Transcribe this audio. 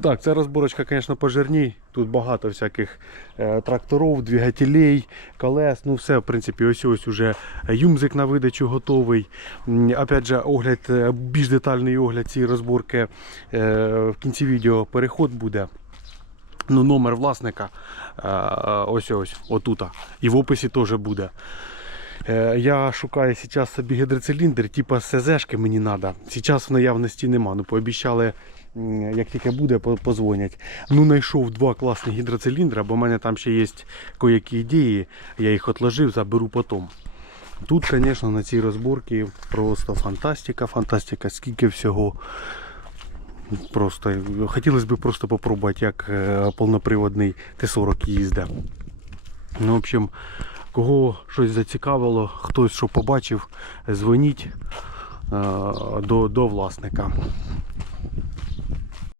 Так, ця розборочка, звісно, по жирній. Тут багато всяких е, тракторів, двигателей, колес. Ну все, в принципі, ось ось уже юмзик на видачу готовий. Опять же, огляд, е, більш детальний огляд цієї розборки е, в кінці відео переход буде. Ну, номер власника ось ось, отута. І в описі теж буде. Я шукаю зараз собі гідроциліндр, типа СЗшки мені треба. Зараз в наявності нема. Ну, пообіцяли, м, як тільки буде, по- позвонять. Ну, знайшов два класні гідроциліндри, бо в мене там ще є коякі ідеї. Я їх відложив, заберу потім. Тут, звісно, на цій розборці просто фантастика, фантастика, скільки всього. Просто хотілося б просто попробувати, як е, повноприводний Т-40 їздить. Ну, в общем, кого щось зацікавило, хтось що побачив, дзвоніть е, до, до власника.